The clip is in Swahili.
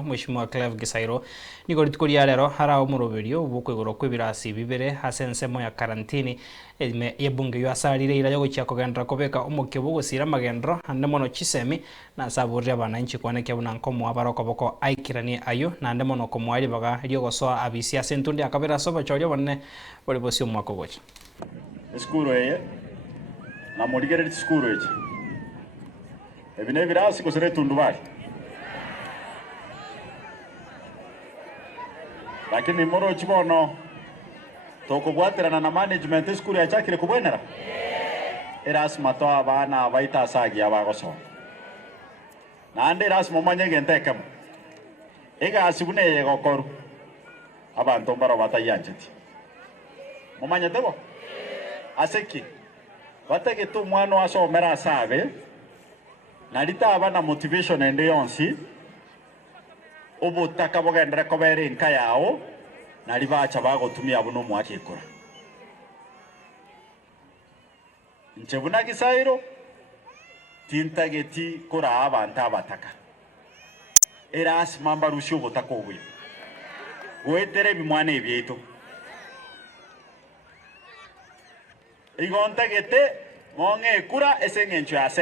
Mheshimiwa CLIVE GISAIRO niko ritukuria rero hara OMOROBERIO Okoigorwa Kwebirasi bibere hase nsemo ya Karantini ye bunge yo asarire ira yo gochia kugendera kubeka omokebo gusira magendro ande mono chisemi na saburya bananchi kwaneke buna nkomo abaroko boko aikirani ayo na ande mono komwari baga ryo gosoa abisi asentundi akabera soba chorio bonne boli bosio mwako gocha Esukuru na morigere Esukuru ebine birasi kusere tundubali lakini moro chibono tokubwaterana na management Esukuru yachakire kubwenera erasima to abana baita sagi abagoso nande erasimo manyege ntekemo egasibune yegokoru abantu mbaro batayanjeti mumanyetebo aseki bategetu mwana wasomera sabe narita abana motivation ende yonsi obutaka bogendera kobere nka yao nari bacha bagotumia buno mwakikora nchebuna GISAIRO tintageti kora abantu abataka eras mamba rusho butaka obwe gwetere bimwana ebyeto igontagete monge kura esengencho ase